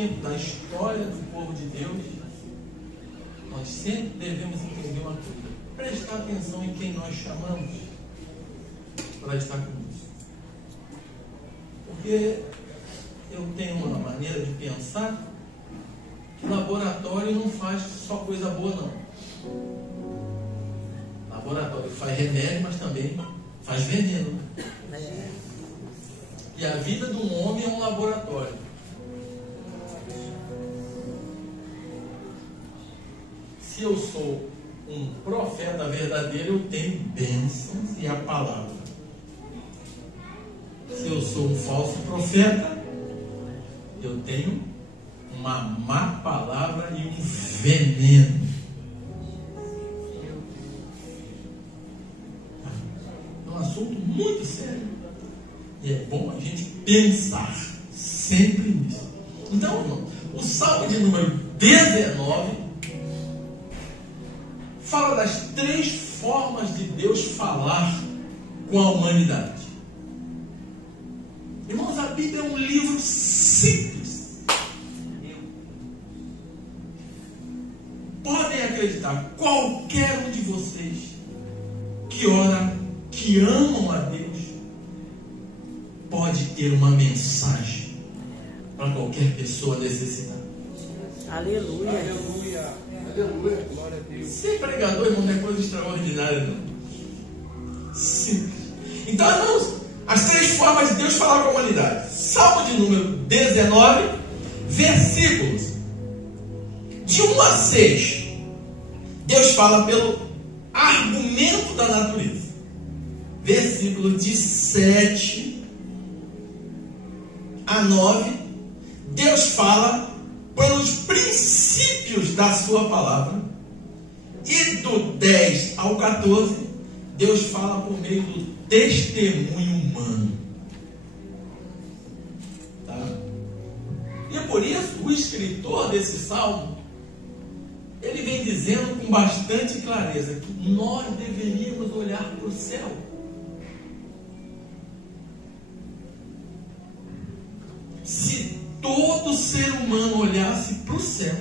tempo da história do povo de Deus, nós sempre devemos entender uma coisa: prestar atenção em quem nós chamamos para estar conosco. Porque eu tenho uma maneira de pensar que laboratório não faz só coisa boa, não. Laboratório faz remédio, mas também faz veneno. E a vida de um homem é um laboratório. Se eu sou um profeta verdadeiro, eu tenho bênçãos e a palavra. Se eu sou um falso profeta, eu tenho uma má palavra e um veneno. É um assunto muito sério. E é bom a gente pensar sempre nisso. Então, irmão, o Salmo de número 19 fala das 3 formas de Deus falar com a humanidade. Irmãos, a Bíblia é um livro simples. Podem acreditar, qualquer um de vocês que ora, que amam a Deus, pode ter uma mensagem para qualquer pessoa necessitada. Aleluia. Aleluia. Aleluia. Glória a Deus. Ser pregador, irmão, não é coisa extraordinária, não. Simples. Então, irmãos, as 3 formas de Deus falar com a humanidade. Salmo de número 19, versículos de 1 a 6. Deus fala pelo argumento da natureza. Versículo de 7 a 9, Deus fala pelos princípios da sua palavra. E do 10 ao 14, Deus fala por meio do testemunho humano. Tá? E é por isso o escritor desse salmo, ele vem dizendo com bastante clareza que nós deveríamos olhar para o céu. Se todo ser humano olhasse para o céu,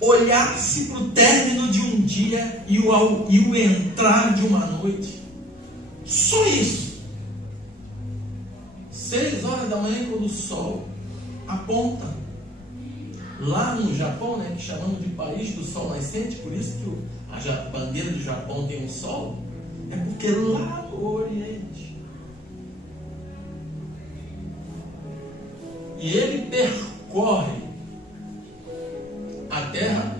olhasse para o término de um dia e o entrar de uma noite, só isso, 6 horas da manhã, quando o sol aponta, lá no Japão, né, que chamamos de país do sol nascente, por isso que a bandeira do Japão tem um sol, é porque lá no Oriente, e ele percorre a terra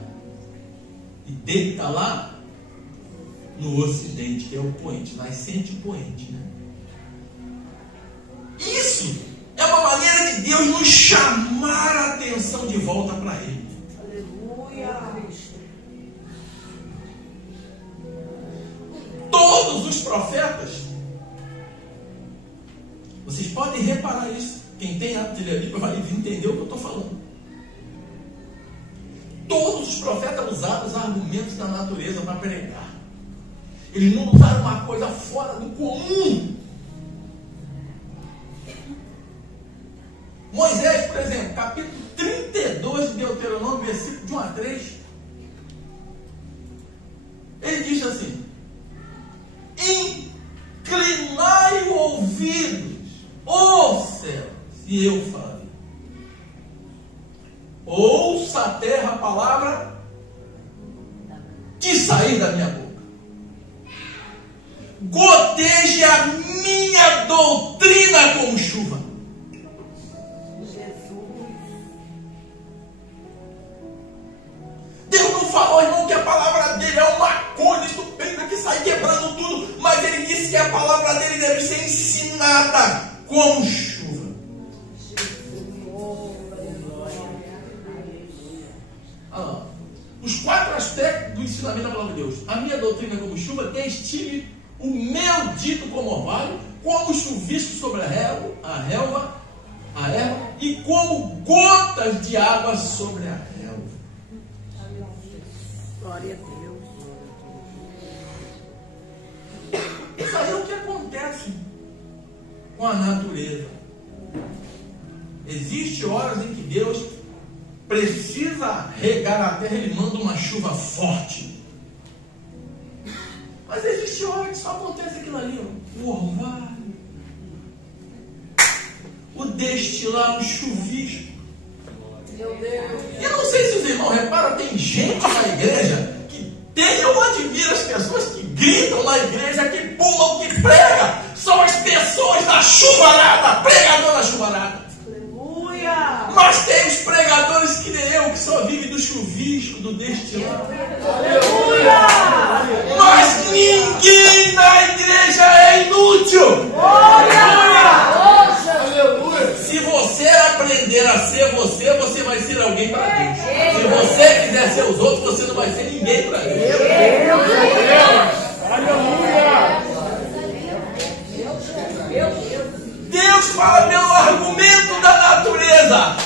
e deita lá no ocidente, que é o poente, nascente e poente, né? Isso é uma maneira de Deus nos chamar a atenção de volta para Ele. Aleluia. Todos os profetas, vocês podem reparar isso. Quem tem hábito de ler a Bíblia vai entender o que eu estou falando. Todos os profetas usaram os argumentos da natureza para pregar. Eles não usaram uma coisa fora do comum. Moisés, por exemplo, capítulo 32 de Deuteronômio, versículo de 1 a 3. Ele diz assim: inclinai ouvidos, ó céu, e eu falei. Ouça a terra a palavra que sair da minha boca. Goteje a minha doutrina como chuva. Deus não falou, irmão, que a palavra dele é uma coisa estupenda que sai quebrando tudo, mas ele disse que a palavra dele deve ser ensinada como chuva. Os 4 aspectos do ensinamento da palavra de Deus. A minha doutrina como chuva, destile o meu dito como orvalho, como chuvisco sobre a relva, e como gotas de água sobre a relva. Glória a Deus. Isso aí é o que acontece com a natureza. Existem horas em que Deus precisa regar a terra, Ele manda uma chuva forte. Mas existe hora que só acontece aquilo ali, o orvalho, o destilar, o chuvisco. Meu Deus. E eu não sei se os irmãos reparam, tem gente na igreja que tem, eu admiro as pessoas que gritam na igreja, que pulam, que pregam. São as pessoas da chuvarada, pregador da chuvarada. Aleluia. Mas tem os pregadores que nem eu, que só vivem do chuvisco, do destilar. Aleluia. Mas ninguém na igreja é inútil. Aleluia. Se você aprender a ser você, você vai ser alguém para Deus. Se você quiser ser os outros, você não vai ser ninguém para Deus. Deus fala pelo argumento da natureza.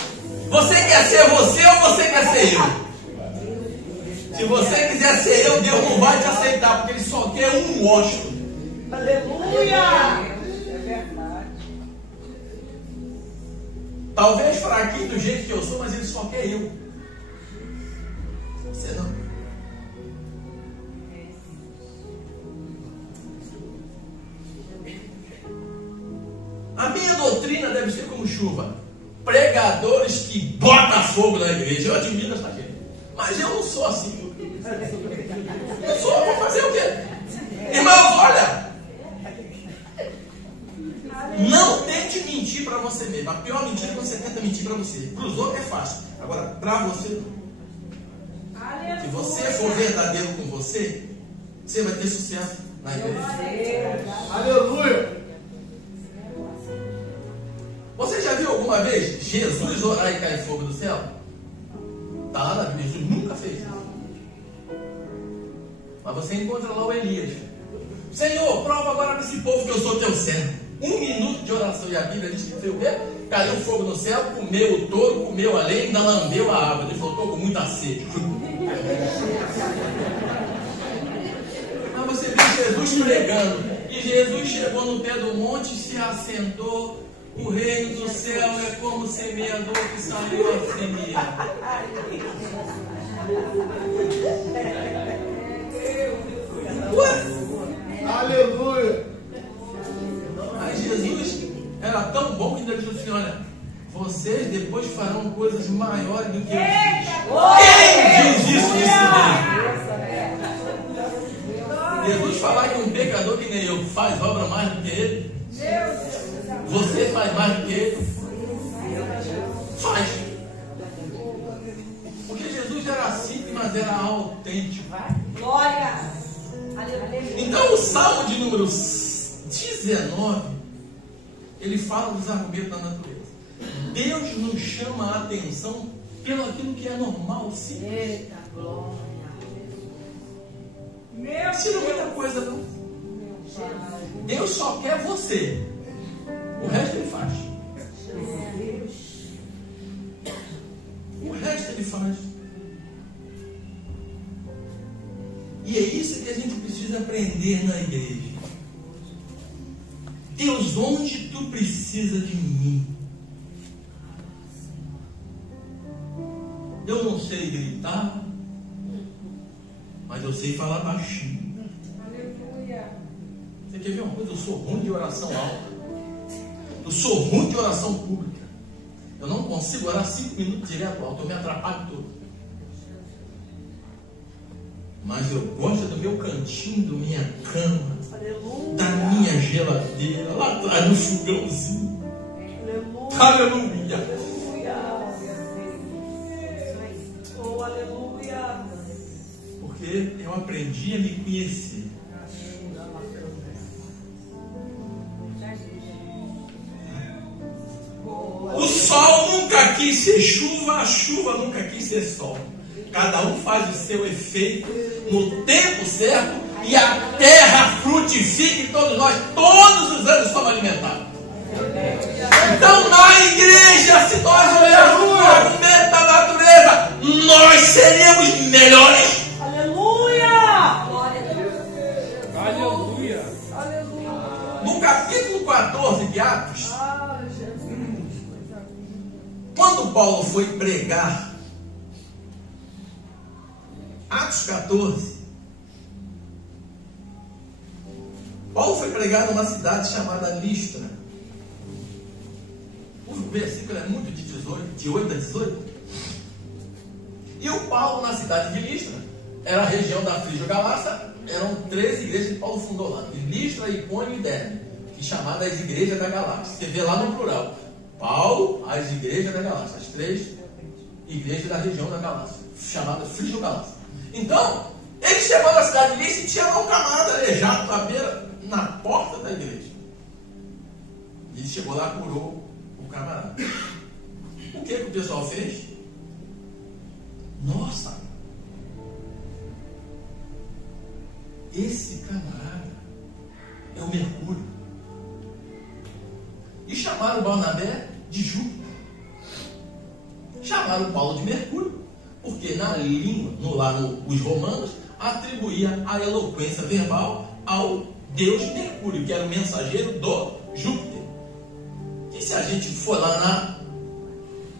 Você quer ser você ou você quer ser eu? Se você quiser ser eu, Deus não vai te aceitar, porque Ele só quer um monstro. Aleluia. Talvez fraquinho do jeito que eu sou, mas Ele só quer eu. Você não. A minha doutrina deve ser como chuva. Pregadores que botam fogo na igreja. Eu admiro essa gente. Mas eu não sou assim. Eu sou, vou fazer o quê? Irmãos, olha. Não tente mentir para você mesmo. A pior mentira é quando você tenta mentir para você. Para os outros é fácil. Agora, para você não. Se você for verdadeiro com você, você vai ter sucesso na igreja. Aleluia. Você já viu alguma vez Jesus orar e cair fogo do céu? Está lá na Bíblia. Jesus nunca fez isso. Mas você encontra lá o Elias. Senhor, prova agora para esse povo que eu sou teu servo. 1 minuto de oração, e a Bíblia diz que fez o quê? Caiu fogo no céu, comeu o touro, comeu a lenha e ainda lambeu a água. Ele falou, estou com muita sede. Mas você vê Jesus pregando. E Jesus chegou no pé do monte, se assentou. O reino do céu é como o semeador que saiu a semear. Aleluia. Mas Jesus era tão bom que ele disse assim, olha, vocês depois farão coisas maiores do que eu fiz. Quem diz isso nesse mundo? Jesus falar que um pecador que nem eu faz obra mais do que ele. Você faz mais do que ele. Faz. Porque Jesus era simples, mas era autêntico. Glória. Então o Salmo de número 19, ele fala dos argumentos da natureza. Deus nos chama a atenção pelo aquilo que é normal, simples. Eita, glória. Isso não é muita coisa não. Deus só quer você. O resto ele faz. O resto ele faz. E é isso que a gente precisa aprender na igreja. Deus, onde tu precisa de mim? Eu não sei gritar, mas eu sei falar baixinho. Aleluia. Você quer ver uma coisa? Eu sou ruim de oração alta. Eu sou ruim de oração pública. Eu não consigo orar 5 minutos direto alto. Eu me atrapalho todo. Mas eu gosto do meu cantinho, da minha cama, Aleluia. da minha geladeira, lá atrás no fogãozinho. Aleluia. Aleluia. Oh, aleluia. Porque eu aprendi a me conhecer. O sol nunca quis ser chuva, a chuva nunca quis ser sol. Cada um faz o seu efeito no tempo certo e a terra frutifica e todos nós, todos os anos, somos alimentados. Então, na igreja, se nós olharmos o argumento da natureza, nós seremos melhores. Aleluia. Aleluia. Aleluia. No capítulo 14 de Atos, Paulo foi pregar, Atos 14, Paulo foi pregar numa cidade chamada Listra. O versículo é muito de 8 a 18. E o Paulo, na cidade de Listra, era a região da Frígio-Galácia, eram 3 igrejas que Paulo fundou lá, Listra, Icônio e Derbe, que chamadas as igrejas da Galácia. Você vê lá no plural, Paulo, as igrejas da Galácia, as 3 igrejas da região da Galácia, chamada Frígio-Galácia. Então, ele chegou na cidade de Listra e tinha lá um camarada aleijado na porta da igreja. Ele chegou lá e curou o camarada. O que o pessoal fez? Nossa, esse camarada é o Mercúrio. E chamaram Barnabé de Júpiter. Chamaram Paulo de Mercúrio, porque na língua, os romanos, atribuía a eloquência verbal ao deus Mercúrio, que era o mensageiro do Júpiter. E se a gente for lá na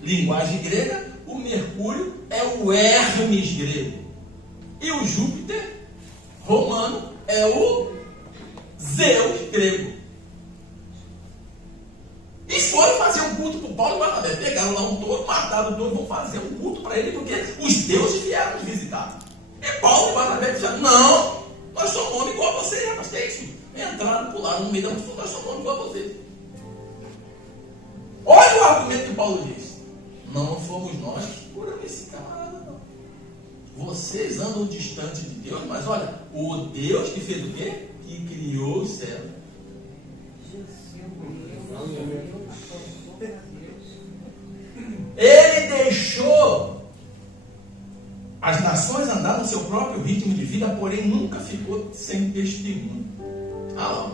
linguagem grega, o Mercúrio é o Hermes grego. E o Júpiter romano é o Zeus grego. E foram fazer um culto para o Paulo e Barnabé. Pegaram lá um touro, mataram o touro, vão fazer um culto para ele, porque os deuses vieram nos visitar. E Paulo e Barnabé disseram: não, nós somos homens igual a vocês, rapaz, que é isso? Entraram, pularam no meio da multidão, nós somos homens igual a vocês. Olha o argumento que Paulo diz: não fomos nós que curamos esse camarada, não. Vocês andam distante de Deus, mas olha, o Deus que fez o quê? Que criou o céu. Ele deixou as nações andar no seu próprio ritmo de vida, porém nunca ficou sem testemunho. Ah, lá.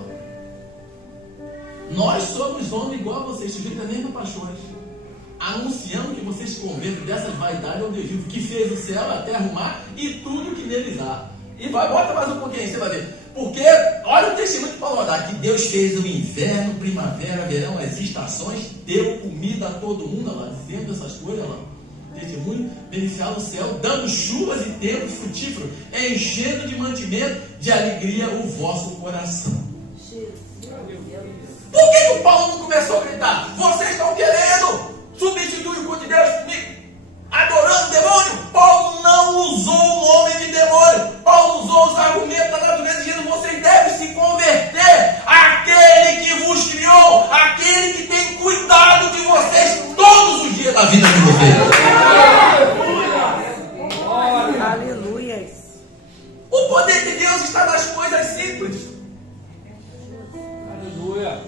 Nós somos homens igual a vocês, sujeitos às mesmas paixões, anunciando que vocês se convertam dessas vaidades ao Deus vivo, que fez o céu, a terra, o mar e tudo que neles há. E bota mais um pouquinho aí, você vai ver. Porque, olha o testemunho de Paulo dá, que Deus fez o inverno, primavera, verão, as estações, deu comida a todo mundo, olha lá, dizendo essas coisas, olha lá. Testemunho, beneficiar o céu, dando chuvas e tempos frutíferos, enchendo de mantimento, de alegria o vosso coração. Por que o Paulo não começou a gritar? Vocês estão querendo substituir o culto de Deus, adorando o demônio? Paulo não usou o nome de demônio. Paulo usou os argumentos da natureza, dizendo: vocês devem se converter àquele que vos criou, àquele que tem cuidado de vocês todos os dias da vida de vocês. Aleluia. O poder de Deus está nas coisas simples. Aleluia.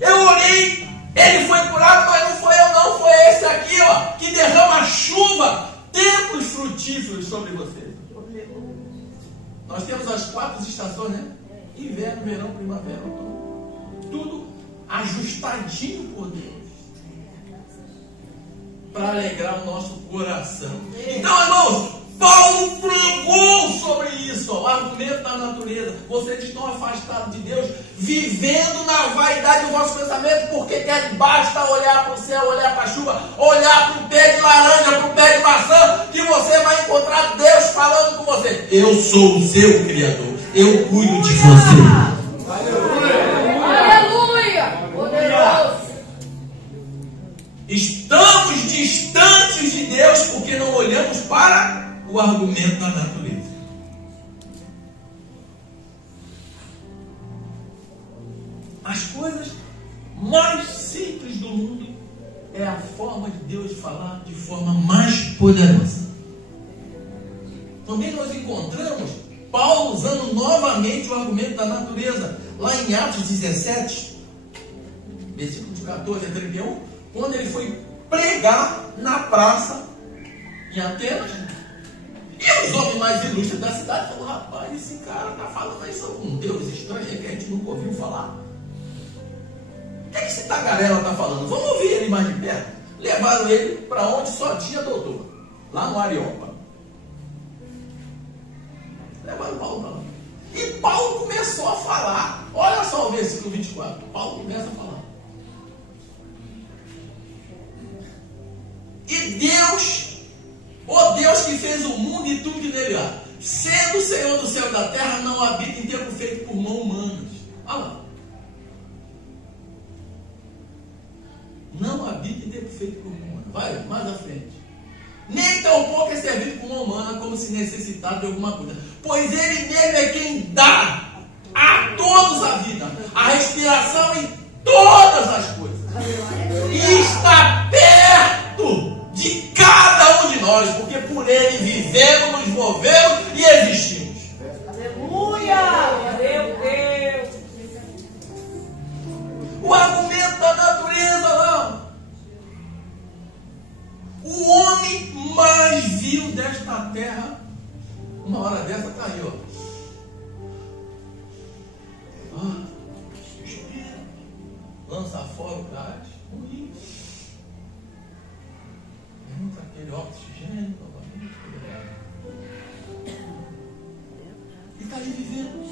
Eu orei, ele foi curado, mas não foi eu não, foi esse aqui, ó, que derrama chuva, tempos frutíferos sobre vocês. Nós temos as 4 estações, né? Inverno, verão, primavera, outono. Tudo ajustadinho por Deus, para alegrar o nosso coração. Então, irmãos, Paulo pregou sobre isso, ó, o argumento da natureza. Vocês estão afastados de Deus, vivendo na vaidade do vosso pensamento, porque basta olhar para o céu, olhar para a chuva, olhar para o pé de laranja, para o pé de maçã, que você vai encontrar Deus falando com você. Eu sou o seu Criador, eu cuido de você. Aleluia! Poderoso! Estamos distantes de Deus porque não olhamos para o argumento da natureza. As coisas mais simples do mundo é a forma de Deus falar de forma mais poderosa. Também nós encontramos Paulo usando novamente o argumento da natureza, lá em Atos 17, versículo de 14 a 31, quando ele foi pregar na praça em Atenas. E os homens mais ilustres da cidade falaram: rapaz, esse cara está falando aí sobre um Deus estranho que a gente nunca ouviu falar. O que esse tagarela está falando? Vamos ouvir ele mais de perto. Levaram ele para onde só tinha doutor, lá no Areópago. Levaram Paulo para lá. E Paulo começou a falar. Olha só o versículo 24. Paulo começa a falar. E Deus, o Deus que fez o mundo e tudo que nele há, sendo o Senhor do céu e da terra, não habita em templo feito por mãos humanas. Olha lá. Não habita em templo feito por mão humana. Vai, mais à frente. Nem tampouco é servido por mão humana, como se necessitado de alguma coisa. Pois Ele mesmo é quem dá a todos a vida, a respiração em todas as coisas. E está perto de cada um de nós, porque por Ele vivemos, nos movemos e existimos. Aleluia! Meu Deus! O argumento da natureza, não. O homem mais vil desta terra, uma hora dessa está aí, ó. Respira, lança fora o gás, ruim. Entra aquele oxigênio novamente. E está aí vivendo.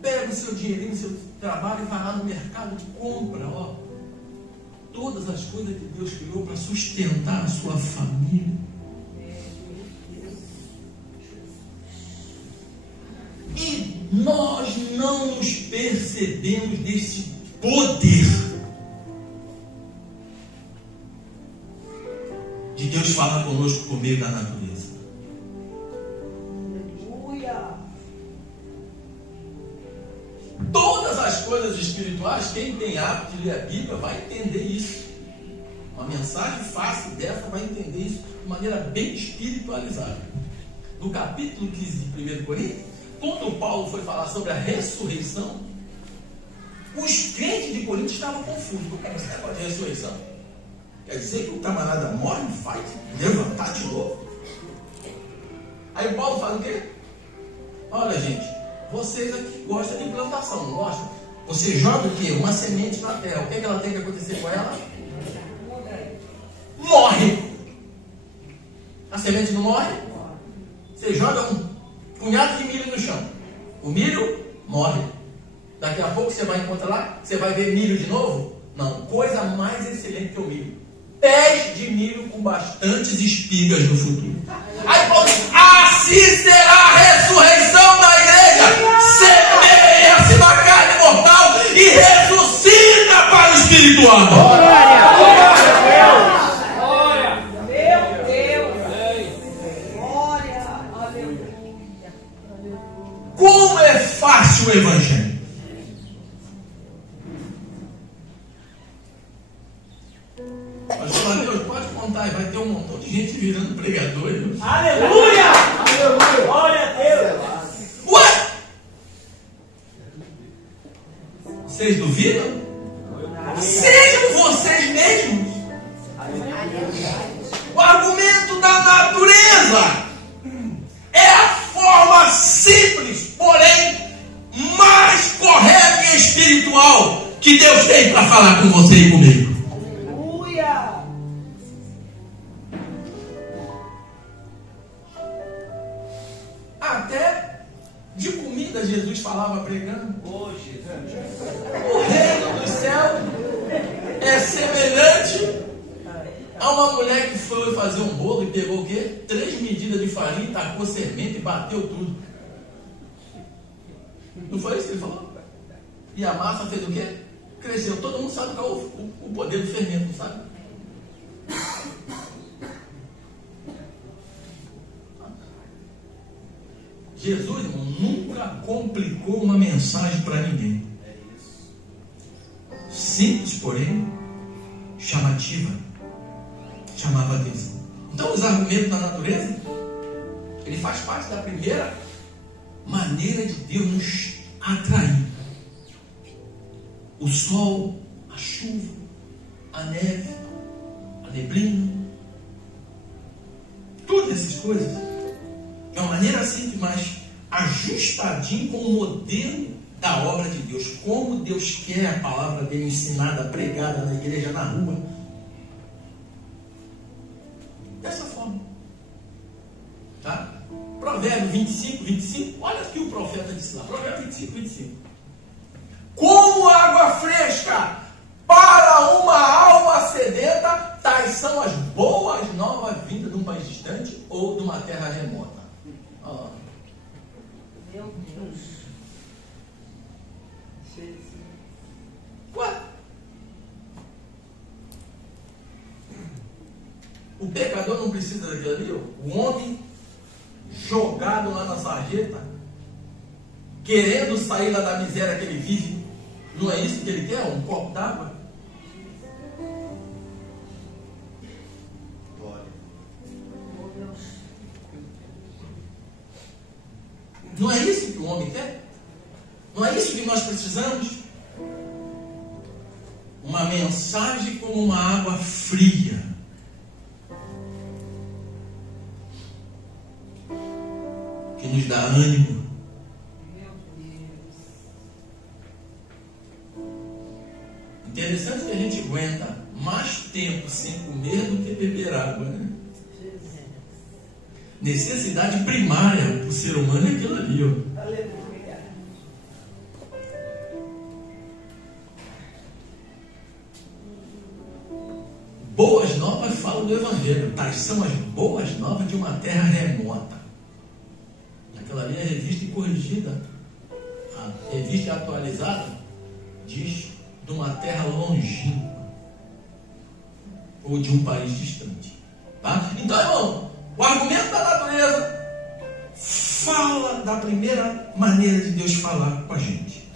Pega o seu dinheirinho, o seu trabalho e vai lá no mercado e compra, ó, todas as coisas que Deus criou para sustentar a sua família. E nós não nos percebemos desse poder de Deus falar conosco por meio da natureza. Todas as coisas espirituais, quem tem hábito de ler a Bíblia vai entender isso. Uma mensagem fácil dessa vai entender isso de maneira bem espiritualizada. No capítulo 15 de 1 Coríntios, quando Paulo foi falar sobre a ressurreição, os crentes de Corinto estavam confusos. Como é que esse negócio de ressurreição? Quer dizer que o camarada morre e vai levantar de novo? Aí Paulo fala o quê? Olha, gente, vocês aqui gostam de plantação, não gostam? Você joga o quê? Uma semente na terra. O que ela tem que acontecer com ela? Morre! A semente não morre? Você joga um punhado de milho no chão. O milho morre. Daqui a pouco você vai encontrar lá, você vai ver milho de novo? Não, coisa mais excelente que o milho. Pés de milho com bastantes espigas no futuro. Aí Paulo diz, assim será a ressurreição da igreja. Semeia-se na carne mortal e ressuscita para o espiritual. Como é fácil o evangelho. Pastor Mateus, pode contar aí, vai ter um montão de gente virando pregador. Aleluia! Aleluia! Glória a Deus! Ué? Vocês duvidam? Sejam vocês mesmos. O argumento da natureza é a forma simples, porém mais correta e espiritual que Deus tem para falar com você e comigo. Aleluia! Até de comida Jesus falava pregando. Hoje, O reino dos céus é semelhante a uma mulher que foi fazer um bolo e pegou o quê? 3 medidas de farinha, tacou semente e bateu tudo. Não foi isso que ele falou? E a massa fez o quê? Cresceu. Todo mundo sabe qual é o poder do fermento, não sabe? Jesus, irmão, nunca complicou uma mensagem para ninguém. Simples, porém chamativa. Chamava a atenção. Então, os argumentos da natureza, ele faz parte da primeira maneira de Deus nos atrair. O sol, a chuva, a neve, a neblina, todas essas coisas, de uma maneira simples, mas ajustadinho com o modelo da obra de Deus. Como Deus quer a palavra dele ensinada, pregada na igreja, na rua. Dessa forma. Tá? Provérbio 25, 25. Olha o que o profeta disse lá. Provérbio 25, 25. Como água fresca para uma alma sedenta, tais são nova vinda de um país distante ou de uma terra remota? Olha lá. Meu Deus. Ué? O pecador não precisa daquilo ali, ó. O homem jogado lá na sarjeta, querendo sair lá da miséria que ele vive, não é isso que ele quer? Um copo d'água? Não é isso que o homem quer? Não é isso que nós precisamos? Uma mensagem como uma água fria, que nos dá ânimo. Interessante que a gente aguenta mais tempo sem comer do que beber água, né? Necessidade primária para o ser humano é aquilo ali, ó. Aleluia. Boas novas falam do Evangelho. Tais são as boas novas de uma terra remota. Aquela ali é revista e corrigida. A revista atualizada diz de uma terra longínqua ou de um país distante. Tá? Então, irmão, o argumento da natureza fala da primeira maneira de Deus falar com a gente.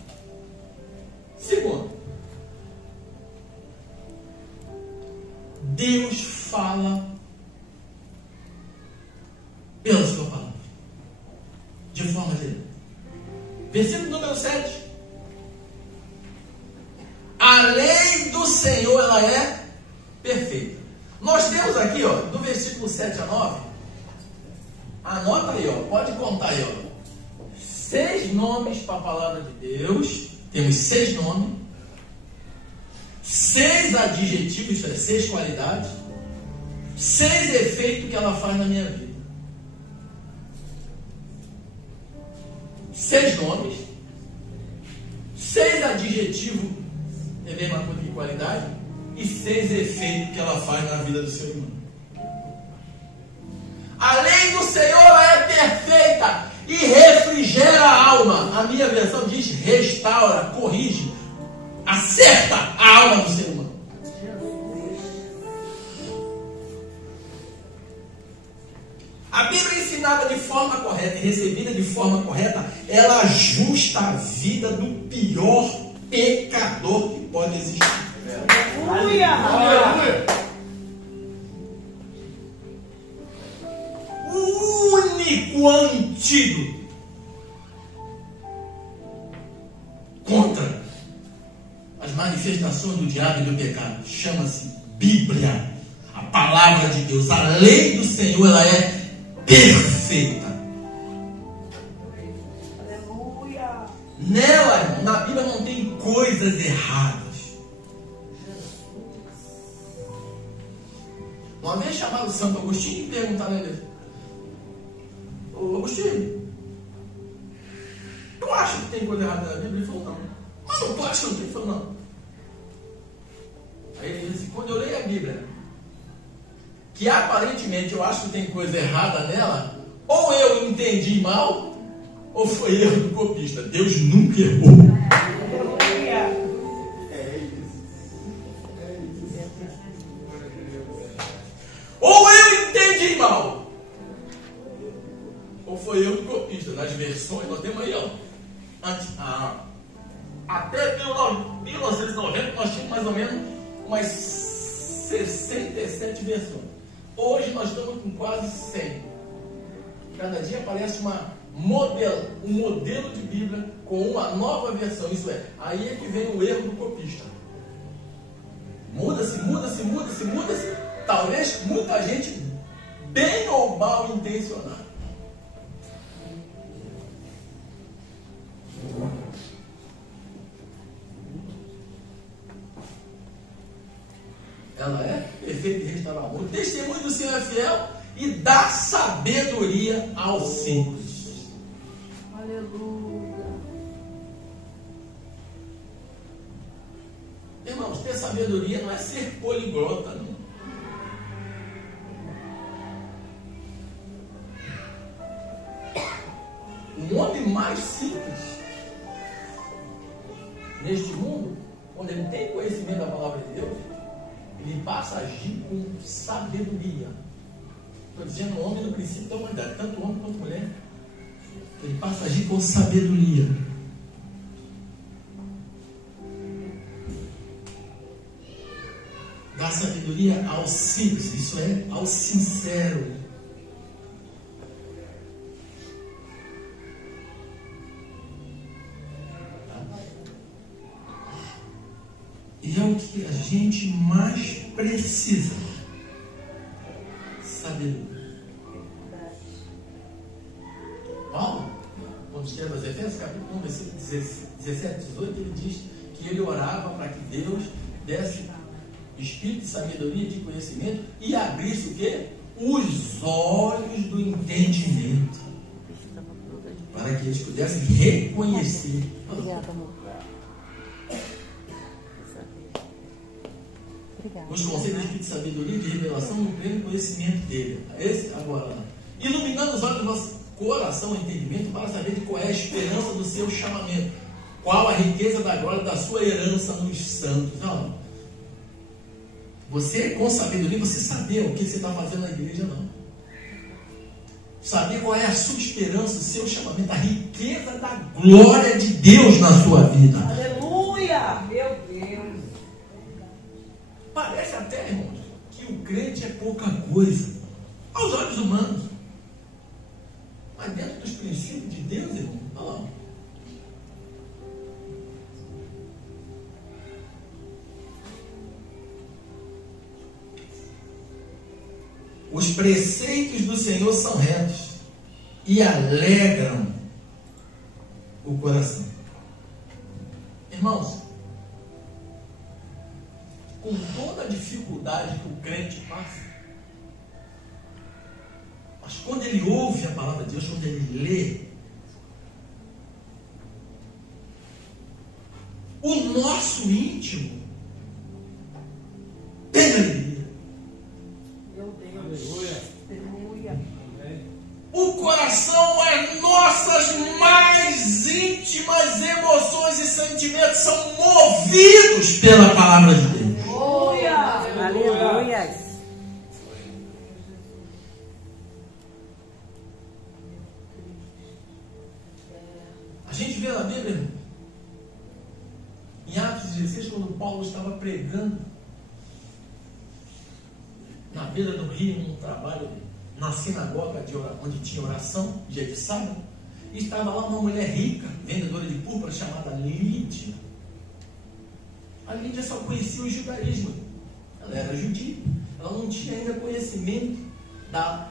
Segundo, Deus fala pela sua palavra, de forma direta. Versículo número 7. A lei do Senhor, ela é perfeita. Nós temos aqui, ó, do versículo 7 a 9, anota aí, ó, pode contar aí, ó, 6 nomes para a palavra de Deus. Temos 6 nomes, 6 adjetivos, isso é, 6 qualidades, 6 efeitos que ela faz na minha vida. 6 nomes, 6 adjetivos, é a mesma coisa que qualidade, e 6 efeitos que ela faz na vida do ser humano. A lei do Senhor é perfeita e refrigera a alma. A minha versão diz restaura, corrige, acerta a alma do ser humano. A Bíblia ensinada de forma correta e recebida de forma correta, ela ajusta a vida do pior pecador que pode existir. Aleluia. Aleluia. O único antídoto contra as manifestações do diabo e do pecado chama-se Bíblia, a palavra de Deus. A lei do Senhor, ela é perfeita. Aleluia. Nela, irmão, na Bíblia não tem coisas erradas. Uma vez chamaram Santo Agostinho e perguntaram a ele: ô Agostinho, tu acha que tem coisa errada na Bíblia? Ele falou: não. Mas não, tu acha que não tem? Ele falou: não. Aí ele disse: quando eu leio a Bíblia, que aparentemente eu acho que tem coisa errada nela, ou eu entendi mal, ou foi erro do copista. Deus nunca errou. Aleluia. Ou eu entendi mal, ou foi erro do copista. Nas versões, nós temos aí, ó, até 1990 nós tínhamos mais ou menos umas 67 versões. Hoje nós estamos com quase 100. Cada dia aparece um modelo de Bíblia com uma nova versão. Isso é, aí é que vem o erro do copista. Muda-se. Talvez muita gente bem ou mal intencionada. Ela é perfeita e restaura o amor. O testemunho do Senhor é fiel e dá sabedoria aos simples. Aleluia. Irmãos, ter sabedoria não é ser poliglota, não. homem mais simples neste mundo, quando ele tem conhecimento da palavra de Deus, ele passa a agir com sabedoria. Estou dizendo homem no princípio da humanidade, tanto homem quanto mulher. Ele passa a agir com sabedoria. Dá sabedoria ao simples, isso é, ao sincero. E é o que a gente mais precisa. Sabedoria. Paulo, quando escreve aos Efésios, capítulo 1, versículo 17, 18, ele diz que ele orava para que Deus desse espírito de sabedoria, de conhecimento, e abrisse o quê? Os olhos do entendimento, para que eles pudessem reconhecer. Obrigada, amor. Os conselhos de espírito de sabedoria, de revelação, no pleno conhecimento dele. Esse agora. Iluminando os olhos do nosso coração e entendimento, para saber de qual é a esperança do seu chamamento, qual a riqueza da glória da sua herança nos santos. Não. Você, com sabedoria, você saber o que você está fazendo na igreja, não. Saber qual é a sua esperança, o seu chamamento, a riqueza da glória de Deus na sua vida. Aleluia! Meu Deus! Parece até, irmãos, que o crente é pouca coisa aos olhos humanos. Mas dentro dos princípios de Deus, irmão, olha lá. Os preceitos do Senhor são retos e alegram o coração. Irmãos, com toda a dificuldade que o crente passa, mas quando ele ouve a palavra de Deus, quando ele lê, o nosso íntimo tem alegria. Meu Deus! Aleluia! O coração, as nossas mais íntimas emoções e sentimentos são movidos pela palavra de Deus. Aleluia. A gente vê na Bíblia, irmão, em Atos 16, quando Paulo estava pregando na beira do rio, num trabalho, na sinagoga onde tinha oração, dia de sábado, e estava lá uma mulher rica, vendedora de púrpura, chamada Lídia. A Lídia só conhecia o judaísmo. Ela era judia. Ela não tinha ainda conhecimento da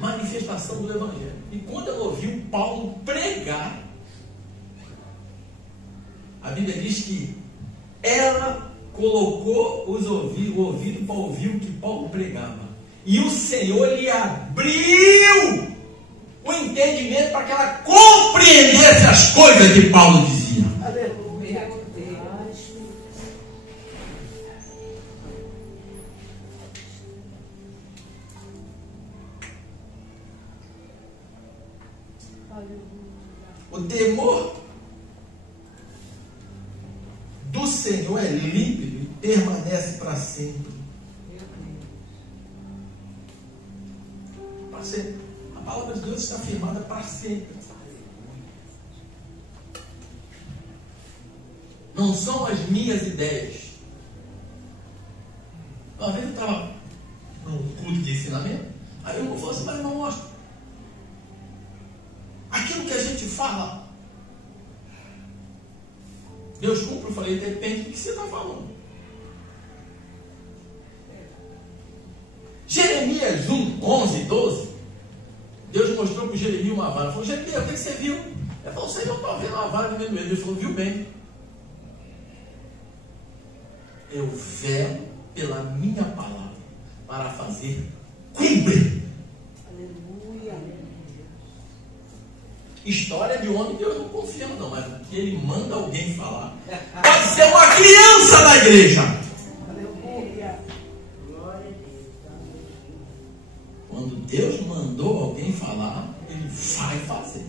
manifestação do Evangelho. E quando ela ouviu Paulo pregar, a Bíblia diz que ela colocou o ouvido para ouvir o que Paulo pregava. E o Senhor lhe abriu o entendimento para que ela compreendesse as coisas que Paulo dizia. Aleluia! O temor do Senhor é límpido e permanece para sempre. Para sempre. A palavra de Deus está firmada para sempre. Não são as minhas ideias. Uma vez eu estava num culto de ensinamento, aí eu falei assim, mas não mostra. Aquilo que a gente fala, Deus cumpre. Eu falei, depende do que você está falando. Jeremias 1, 11, 12, Deus mostrou para Jeremias uma vara. Ele falou, Jeremias, o que você viu? Ele falou, Senhor, eu estou vendo uma vara no meio do meio. Ele falou, viu bem. Eu velo pela minha palavra para fazer cumprir. Aleluia! História de homem Deus não confia não, mas o que ele manda alguém falar pode ser uma criança da igreja. Aleluia! Quando Deus mandou alguém falar, ele vai fazer.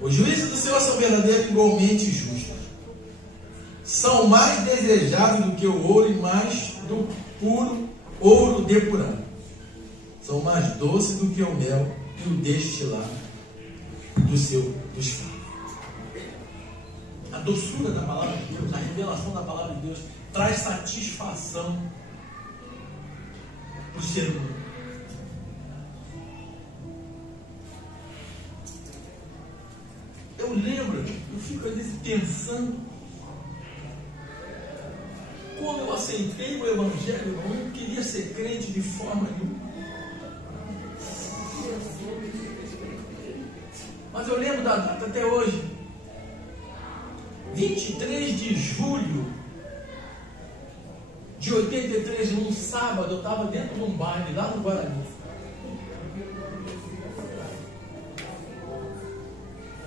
Os juízos do Senhor são verdadeiros e igualmente justos. São mais desejáveis do que o ouro e mais do puro ouro depurado. São mais doces do que o mel e o destilado dos favos. A doçura da palavra de Deus, a revelação da palavra de Deus, traz satisfação para o ser humano. Eu lembro, eu fico às vezes pensando, quando eu aceitei o Evangelho, eu não queria ser crente de forma nenhuma. Mas eu lembro da data até hoje. 23 de julho de 83, num sábado, eu estava dentro de um baile lá no Guarani.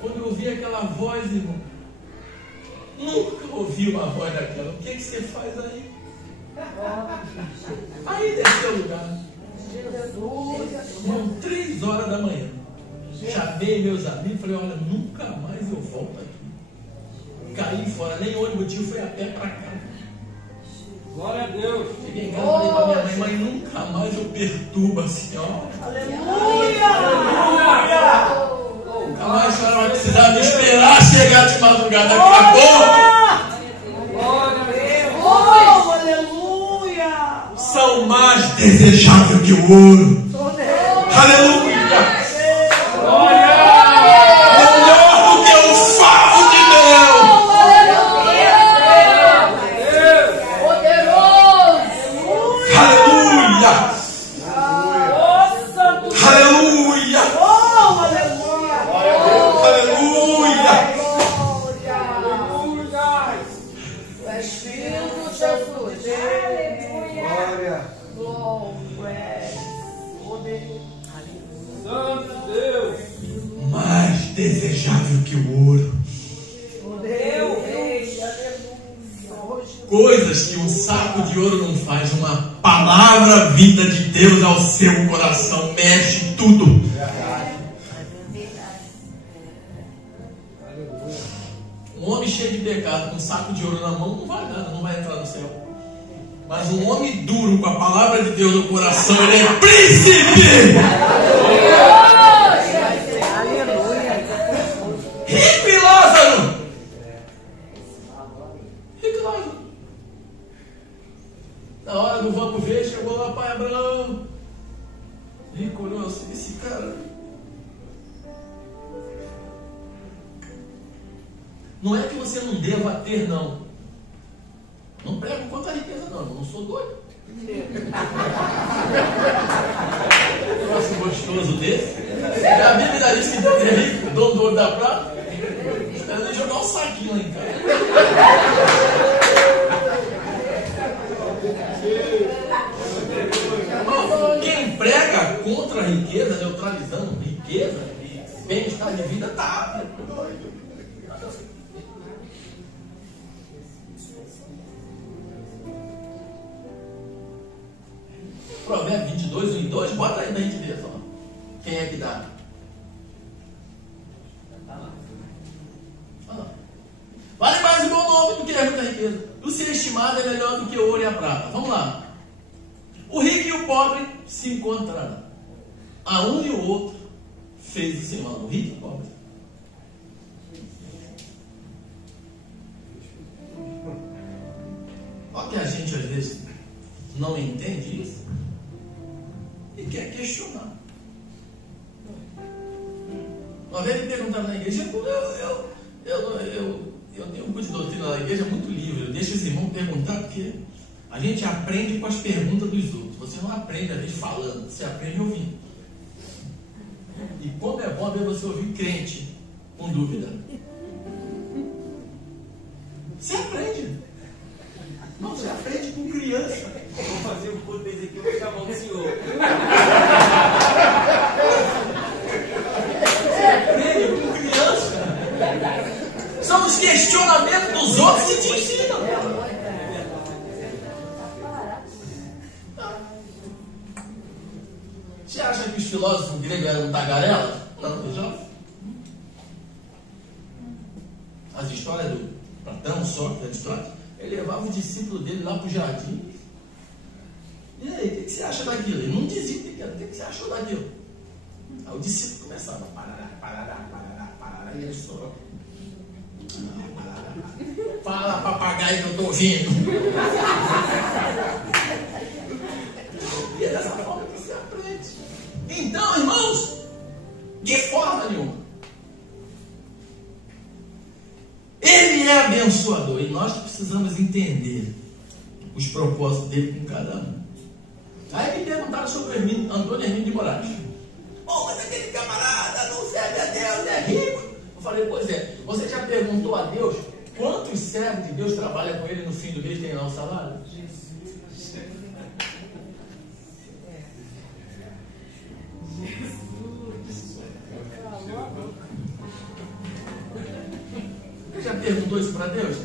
Quando eu ouvi aquela voz, irmão, nunca ouvi uma voz daquela. O que você faz aí? Aí deve ser o lugar. São 3 horas da manhã. Chamei meus amigos, falei, olha, nunca mais eu volto aqui. Caí fora, nem ônibus tinha, fui a pé para cá. Glória a Deus. Cheguei em casa e falei para minha mãe, mãe, nunca mais eu perturbo a senhora. Aleluia! Nunca mais a senhora vai precisar me esperar chegar de madrugada, acabou. Glória a Deus. Oh, aleluia! São mais desejáveis que o ouro. Aleluia! Desejável que o ouro. Coisas que um saco de ouro não faz. Uma palavra vinda de Deus ao seu coração mexe tudo. Um homem cheio de pecado com um saco de ouro na mão não vai nada, não vai entrar no céu. Mas um homem duro com a palavra de Deus no coração, ele é príncipe. Rico e Lázaro. Rico e Lázaro. Na hora do vamos ver, chegou lá, pai Abraão. Rico olhou assim, esse cara. Não é que você não deva ter, não. Não prego contra a riqueza, não. Eu não sou doido. Um negócio gostoso desse. A Bíblia diz que Deus é rico, dono do ouro da prata. Espera ele jogar um saquinho lá em casa. Quem prega contra a riqueza, neutralizando riqueza e bem-estar de vida, tá. Provérbio 22, 1 e 2, bota aí na gente ver só. Quem é que dá? Vale mais o bom nome do que a muita riqueza. O ser estimado é melhor do que o ouro e a prata. Vamos lá. O rico e o pobre se encontraram. A um e o outro fez o Senhor. O rico e o pobre. Olha que a gente às vezes não entende isso e quer questionar. Uma vez me perguntaram na igreja, eu tenho um curso de doutrina na igreja muito livre, eu deixo os irmãos perguntar, porque a gente aprende com as perguntas dos outros. Você não aprende, às vezes, falando, você aprende ouvindo. E como é bom ver você ouvir crente com dúvida. Você aprende. Não, você aprende com criança. Vou fazer um culto desse aqui, eu vou chamar o senhor. Você aprende com criança. São os questionamentos dos outros que te ensinam. Você acha que os filósofos gregos eram tagarelas? Não, já. as histórias do Platão, Sócrates, Aristóteles, ele levava o discípulo dele lá para o jardim. E aí, o que você acha daquilo? Ele não dizia o que você achou daquilo. Aí o discípulo começava, parará, e ele só. Fala, papagaio, que eu estou ouvindo. E é dessa forma que você aprende. Então, irmãos, de forma nenhuma. Ele é abençoador e nós precisamos entender os propósitos dele com cada um. Aí me perguntaram sobre o Antônio Hermínio de Moraes. Mas aquele camarada não serve a Deus, é rico. Eu falei, pois é, você já perguntou a Deus quantos servos de Deus trabalham com ele no fim do mês e tem lá o salário? Você já perguntou isso para Deus?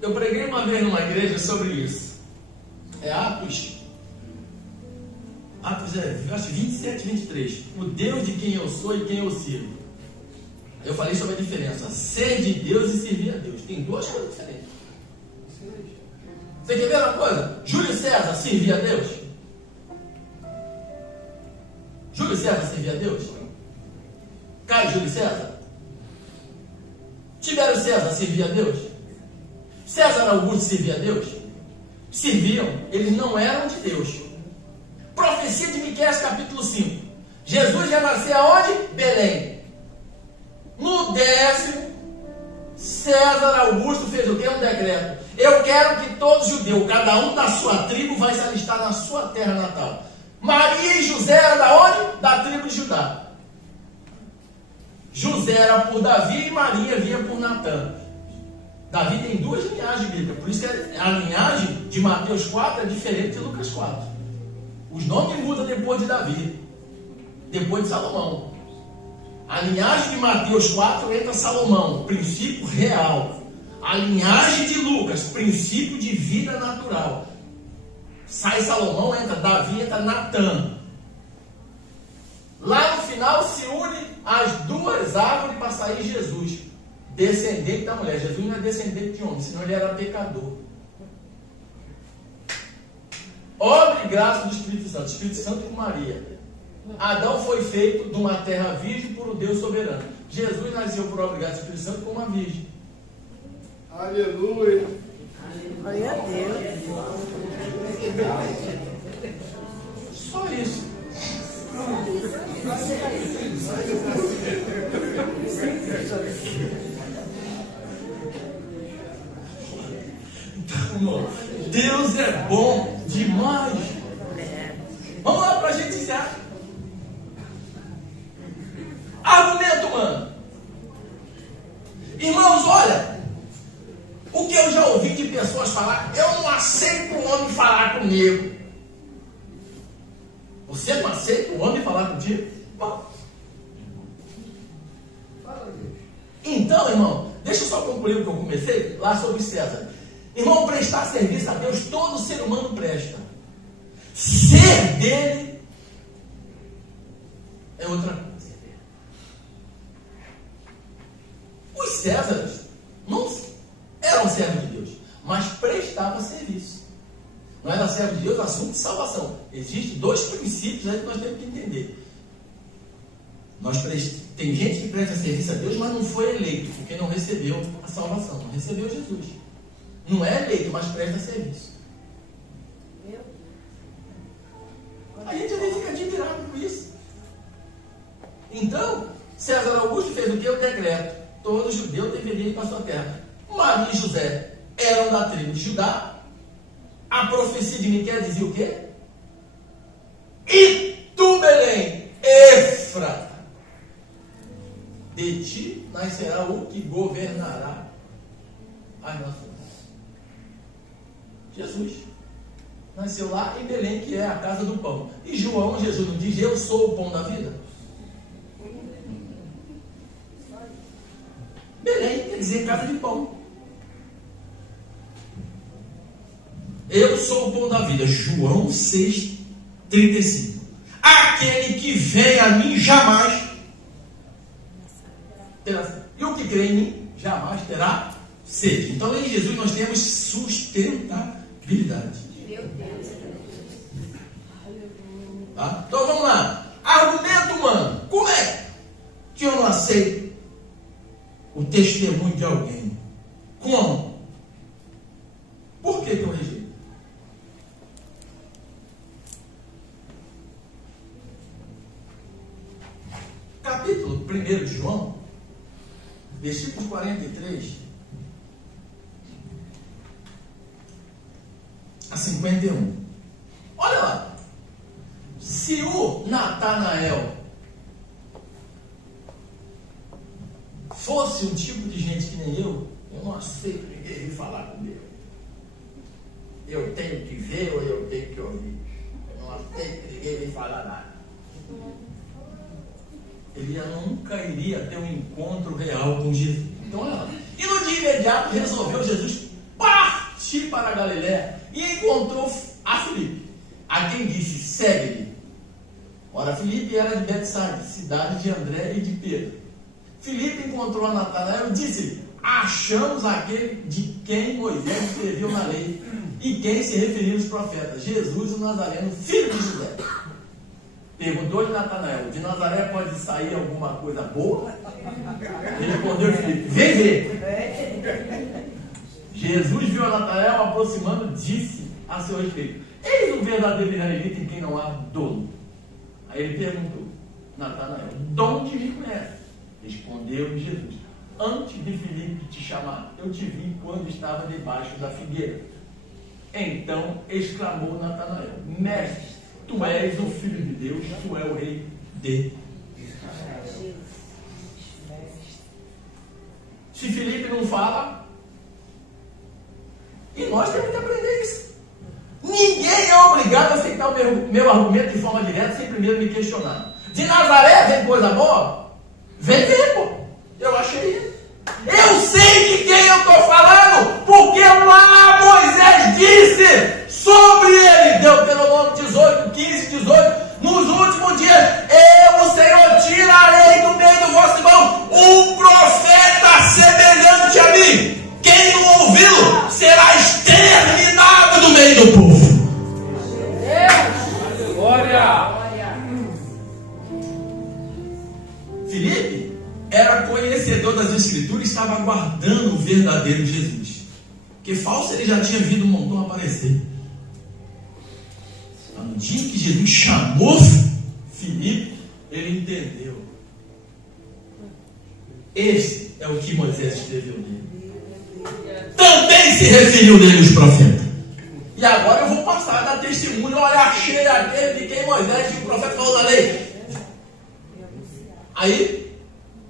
Eu preguei uma vez numa igreja sobre isso. É Atos 27, 23. O Deus de quem eu sou e quem eu sirvo. Eu falei sobre a diferença. Ser de Deus e servir a Deus. Tem duas coisas diferentes. Você quer ver uma coisa? Júlio César servia a Deus? Júlio César servia a Deus? Caio Júlio César? Tibério César servia a Deus? César Augusto servia a Deus? Serviam, eles não eram de Deus. Profecia de Miqueias capítulo 5. Jesus ia nascer aonde? Belém. No 10º, César Augusto fez o quê? Um decreto. Eu quero que todos os judeus, cada um da sua tribo, vai se alistar na sua terra natal. Maria e José eram da onde? Da tribo de Judá. José era por Davi e Maria vinha por Natã. Davi tem duas linhagens bíblicas, por isso que a linhagem de Mateus 4 é diferente de Lucas 4. Os nomes mudam depois de Davi, depois de Salomão. A linhagem de Mateus 4 entra Salomão, princípio real. A linhagem de Lucas, princípio de vida natural. Sai Salomão, entra Davi, entra Natã. Lá no final se une as duas árvores para sair Jesus, descendente da mulher. Jesus não é descendente de homem, senão ele era pecador. Obra e graça do Espírito Santo com Maria. Adão foi feito de uma terra virgem por um Deus soberano. Jesus nasceu por obra e graça do Espírito Santo com uma virgem. Aleluia. Glória a Deus. Só isso. Então, irmão, Deus é bom demais. Vamos lá para a gente encerrar. Argumento humano. Irmãos, olha, o que eu já ouvi de pessoas falar, eu não aceito o homem falar comigo. Você não aceita o homem falar contigo? Bom. Então, irmão, deixa eu só concluir o que eu comecei lá sobre César. Irmão, prestar serviço a Deus, todo ser humano presta. Ser dele é outra coisa. Os Césares não eram servos de Deus, mas prestavam serviço. Não era servo de Deus, assunto de salvação. Existem dois princípios aí que nós temos que entender. Tem gente que presta serviço a Deus, mas não foi eleito, porque não recebeu a salvação, não recebeu Jesus. Não é eleito, mas presta serviço. A gente às vezes fica admirado com isso. Então, César Augusto fez o que? O decreto. Todo judeu deveria ir para a sua terra. Maria e José eram da tribo de Judá. A profecia de Miqueias dizia o quê? E tu, Belém, Efrata, de ti nascerá o que governará as nações. Jesus nasceu lá em Belém, que é a casa do pão. E João, Jesus não diz, eu sou o pão da vida? Belém quer dizer casa de pão. Eu sou o pão da vida. João 6,35. Aquele que vem a mim jamais E o que crê em mim jamais terá sede. Então em Jesus nós temos sustentabilidade. Meu Deus. Tá? Então vamos lá. Argumento humano. Como é que eu não aceito o testemunho de alguém? Como? Por que eu rejeito? Capítulo 1 de João, versículo 43 a 51. Olha lá. Se o Natanael fosse um tipo de gente que nem eu não aceito ninguém vir falar comigo. Eu tenho que ver ou eu tenho que ouvir. Eu não aceito que ninguém vir falar nada. Ele nunca iria ter um encontro real com Jesus. Então, olha lá. E no dia imediato resolveu Jesus partir para a Galiléia e encontrou a Filipe, a quem disse: segue-me. Ora, Filipe era de Betsaida, cidade de André e de Pedro. Filipe encontrou a Natanael e disse: achamos aquele de quem Moisés escreveu na lei e quem se referiu os profetas, Jesus o Nazareno, filho de José. Perguntou-lhe Natanael: de Nazaré pode sair alguma coisa boa? Respondeu Filipe: vem ver. Jesus viu a Natanael aproximando, disse a seu respeito: eis um verdadeiro israelita em quem não há dolo. Aí ele perguntou, Natanael: de onde me conhece? Respondeu-lhe Jesus: antes de Filipe te chamar, eu te vi quando estava debaixo da figueira. Então exclamou Natanael: mestre, tu és o Filho de Deus, tu és o Rei de Israel. Se Filipe não fala, e nós temos que aprender isso. Ninguém é obrigado a aceitar o meu argumento de forma direta sem primeiro me questionar. De Nazaré vem coisa boa? Vem ver, pô. Eu achei isso. Eu sei de quem eu estou falando, porque lá Moisés disse sobre ele, Deuteronômio 18, 15, 18, nos últimos dias, eu, o Senhor, tirarei do meio do vosso irmão um profeta semelhante a mim. Quem não ouvi-lo será exterminado do meio do povo. Glória! Filipe era conhecedor das Escrituras e estava aguardando o verdadeiro Jesus. Porque falso ele já tinha visto um montão aparecer. No dia que Jesus chamou Filipe, ele entendeu. Esse é o que Moisés escreveu nele. Também se referiu nele os profetas. E agora eu vou passar a dar testemunho. Olha, achei aquele de quem Moisés e o profeta falou da lei. Aí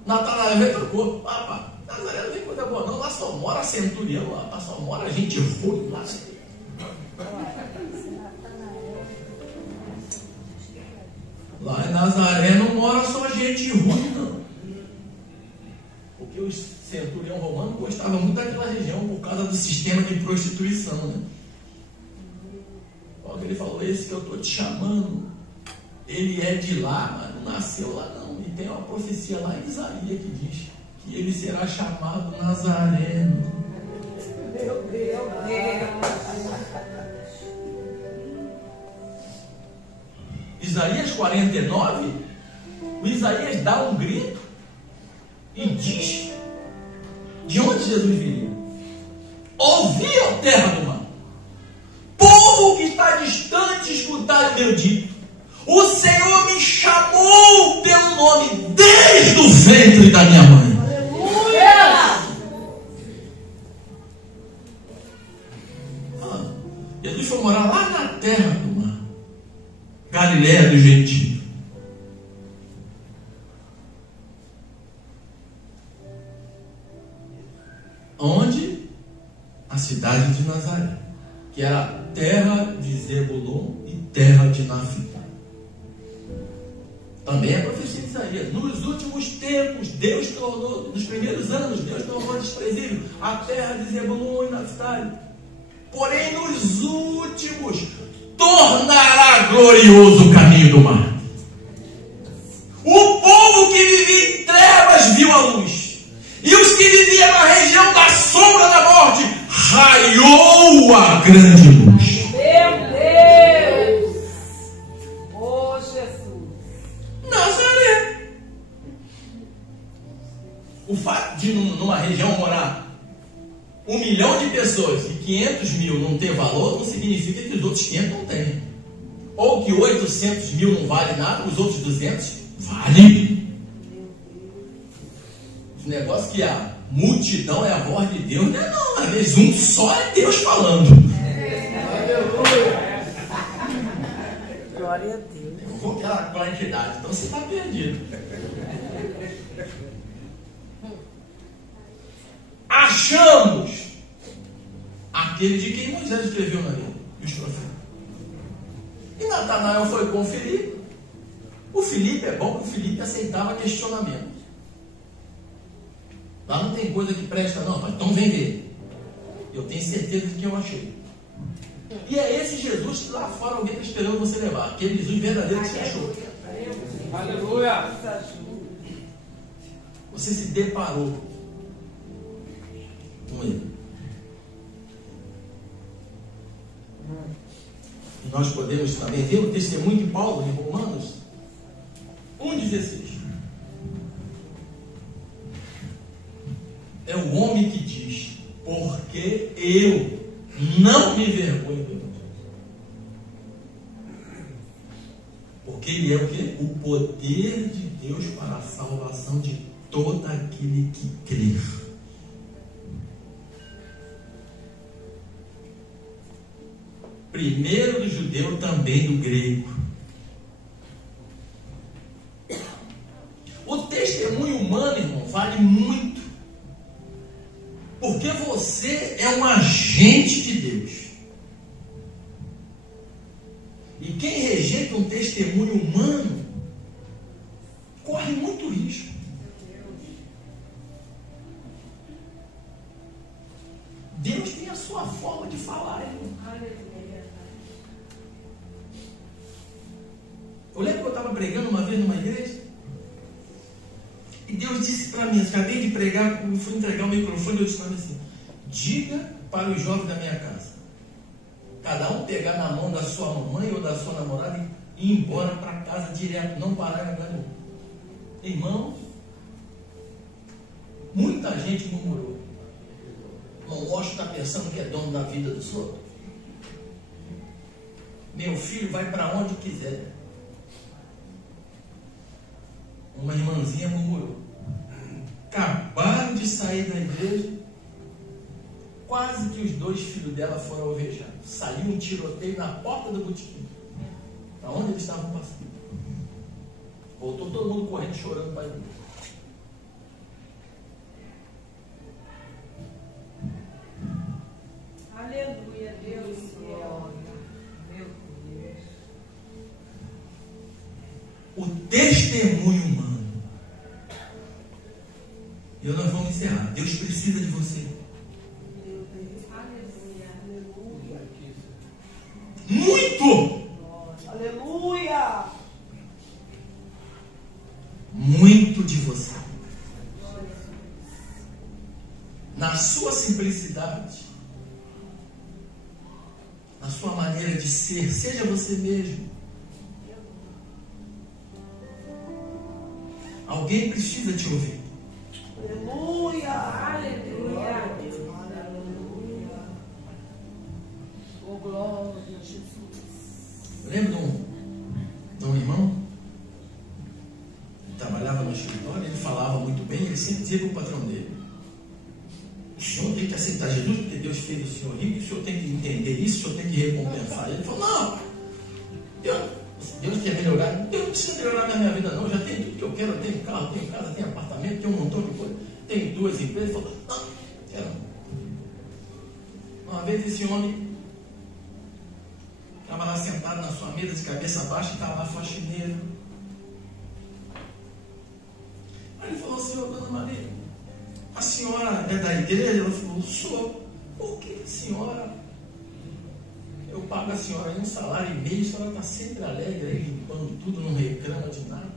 Natanael retrucou: pá, Nazaré não tem coisa boa não, lá só mora centurião, lá só mora gente ruim lá. Lá em Nazaré não mora só gente ruim não. Porque o centurião romano gostava muito daquela região por causa do sistema de prostituição, né? Olha, ele falou: esse que eu estou te chamando, ele é de lá, mas não nasceu lá não. E tem uma profecia lá em Isaías que diz que ele será chamado Nazareno. Meu Deus. Isaías 49, o Isaías dá um grito e diz de onde Jesus viria. Ouvi, ó terra do mar, povo que está distante, escutai o meu dito. O Senhor me chamou pelo nome desde o ventre da minha mãe. Jesus foi morar lá na terra do mar, Galiléia dos Gentios. Onde? A cidade de Nazaré, que era terra de Zebulon e terra de Naphtali. Também é profecia de Isaías. Nos últimos tempos, Deus tornou, nos primeiros anos, Deus tornou desprezível a terra de Zebulon e Naphtali. Porém, nos últimos, tornará glorioso o caminho do mar. O povo que vivia em trevas viu a luz. O fato de numa região morar 1 milhão de pessoas e 500 mil não ter valor, não significa que os outros 500 não têm. Ou que 800 mil não vale nada, os outros 200 vale. Os negócios que a multidão é a voz de Deus, não é não. Às vezes um só é Deus falando. Aleluia. Glória a Deus. Eu vou pela quantidade, então você está perdido. Achamos aquele de quem Moisés escreveu na lei, os profetas. E Natanael foi conferir. O Filipe é bom que o Filipe aceitava questionamento. Lá não tem coisa que presta não, mas então vem ver. Eu tenho certeza de que eu achei. E é esse Jesus que lá fora alguém está esperando você levar. Aquele Jesus verdadeiro que você achou. Aleluia. Você se deparou com ele. E nós podemos também ver o testemunho de Paulo em Romanos 1,16. É o homem que diz: porque eu não me envergonho do Evangelho. Porque ele é o quê? O poder de Deus para a salvação de todo aquele que crer. Primeiro do judeu, também do grego. O testemunho humano, irmão, vale muito. Porque você é um agente de Deus. E quem rejeita um testemunho humano corre muito risco. Deus tem a sua forma de falar, irmão. Eu lembro que eu estava pregando uma vez numa igreja. E Deus disse para mim, eu acabei de pregar, eu fui entregar o microfone, eu disse para mim assim: diga para os jovens da minha casa, cada um pegar na mão da sua mamãe ou da sua namorada e ir embora para casa direto, não parar em lugar nenhum. Irmãos, muita gente murmurou. Irmão Washington está pensando que é dono da vida dos outros. Meu filho vai para onde quiser. Uma irmãzinha murmurou. Acabaram de sair da igreja, quase que os 2 filhos dela foram alvejados. Saiu um tiroteio na porta do botequim, para onde eles estavam passando. Voltou todo mundo correndo, chorando para a igreja. Aleluia, Deus. Meu Deus. O testemunho humano. E nós vamos encerrar. Deus precisa de você. Muito! Aleluia! Muito de você. Na sua simplicidade, na sua maneira de ser, seja você mesmo. Alguém precisa te ouvir. Aleluia! Aleluia! Oh, glória a Jesus. Lembra de um irmão? Ele trabalhava no escritório, ele falava muito bem, ele sempre dizia para o patrão dele: o senhor tem que aceitar Jesus porque Deus fez o senhor rico, o senhor tem que entender isso, o senhor tem que recompensar. Ele falou: não, Deus quer melhorar, Deus não precisa melhorar na minha vida não, eu já tenho tudo que eu quero, eu tenho carro, tenho casa, tenho apartamento, tenho um montão de coisa, tenho 2 empresas. Ele falou: não, quero não. Uma vez esse homem estava lá sentado na sua mesa de cabeça baixa e estava lá faxineiro. Aí ele falou: senhor, dona Maria, a senhora é da igreja? Ela falou: sou. Por que a senhora? Eu pago a senhora aí um salário e meio, a senhora está sempre alegre aí, limpando tudo, não reclama de nada.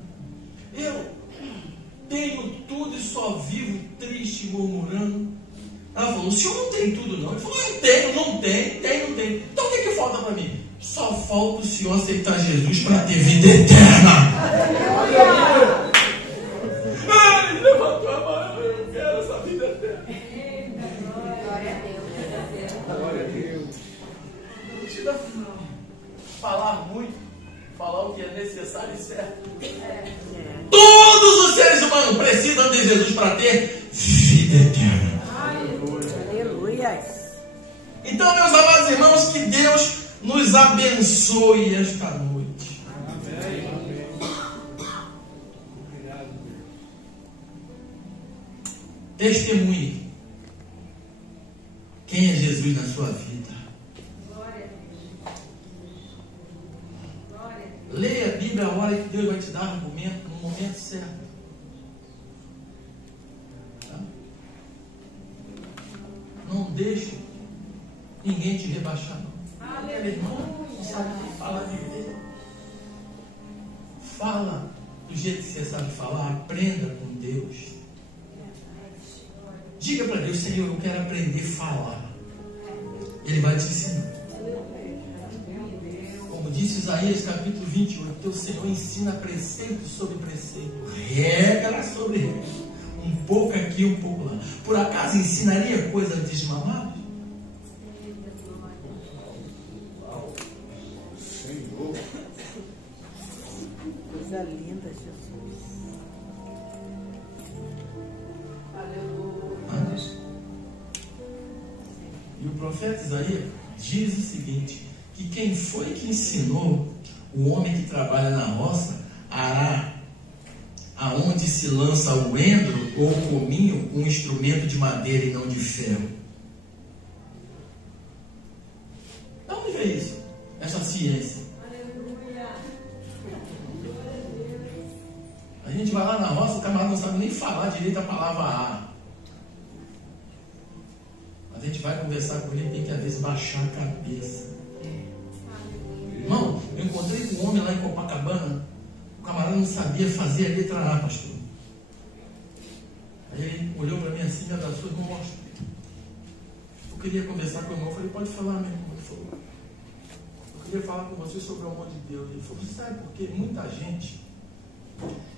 Eu tenho tudo e só vivo triste, murmurando. Ela falou: o senhor não tem tudo não? Ele falou: eu tenho, não tenho. Então o que falta para mim? Só falta o senhor aceitar Jesus para ter vida eterna. Ai, levantou a mão. não precisam de Jesus para ter vida eterna. Aleluia. Então, meus amados irmãos, que Deus nos abençoe esta noite. Testemunhe quem é Jesus na sua vida. Leia a Bíblia a hora que Deus vai te dar argumento no momento certo. Tá? Não deixe ninguém te rebaixar. Não. Irmão, não sabe o que fala direito. Fala do jeito que você sabe falar. Aprenda com Deus. Diga para Deus: Senhor, eu quero aprender a falar. Ele vai te ensinar. Como disse Isaías capítulo 28, teu Senhor ensina preceito sobre preceito, regra sobre regra, um pouco aqui, um pouco lá. Por acaso ensinaria coisa desmamada? Coisa linda, Jesus. Aleluia. E o profeta Isaías diz o seguinte: que quem foi que ensinou o homem que trabalha na roça a aonde se lança o endro ou o cominho um instrumento de madeira e não de ferro? De onde veio isso? Essa ciência. A gente vai lá na roça, o camarada não sabe nem falar direito a palavra A. Mas a gente vai conversar com ele, tem que às vezes baixar a cabeça. Irmão, eu encontrei com um homem lá em Copacabana. O camarada não sabia fazer a letra A, pastor. Aí ele olhou para mim assim, me abraçou e falou: eu queria conversar com o irmão. Eu falei: pode falar, meu irmão. Ele falou: eu queria falar com você sobre o amor de Deus. Ele falou: sabe por que muita gente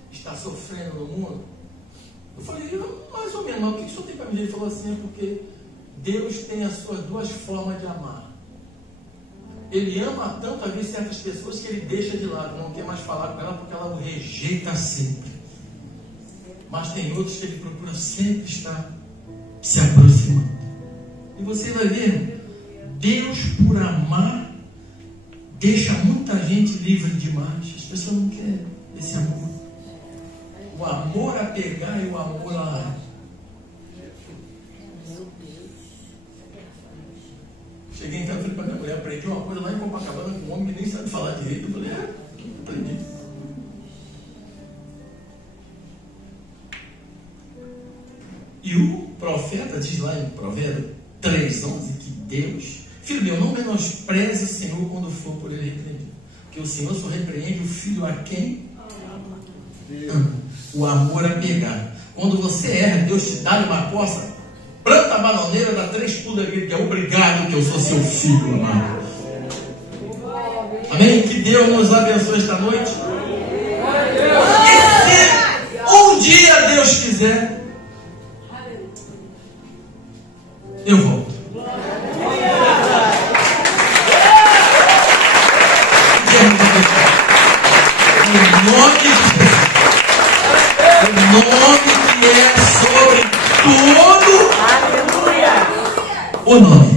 está sofrendo no mundo? Eu falei: mais ou menos, mas o que o senhor tem para me dizer? Ele falou assim: é porque Deus tem as suas duas formas de amar. Ele ama tanto a vezes certas pessoas que ele deixa de lado, não quer mais falar com ela porque ela o rejeita sempre. Mas tem outros que ele procura sempre estar se aproximando. E você vai ver, Deus, por amar, deixa muita gente livre demais. As pessoas não querem esse amor. O amor a pegar e o amor a... Cheguei então e falei para minha mulher: aprendi uma coisa lá em Copacabana com um homem que nem sabe falar direito. Eu falei: aprendi. E o profeta diz lá em Provérbios 3:11 que Deus, filho meu, não menospreze o Senhor quando for por ele repreendido, porque o Senhor só repreende o filho a quem ama. O amor a pegar. Quando você erra, Deus te dá uma coça, planta a bananeira, dá 3 pulos daquele que é obrigado que eu sou seu filho amado. Amém? Que Deus nos abençoe esta noite. E se um dia Deus quiser, eu volto. Em nome de Deus. O nome que é sobre todo o nome.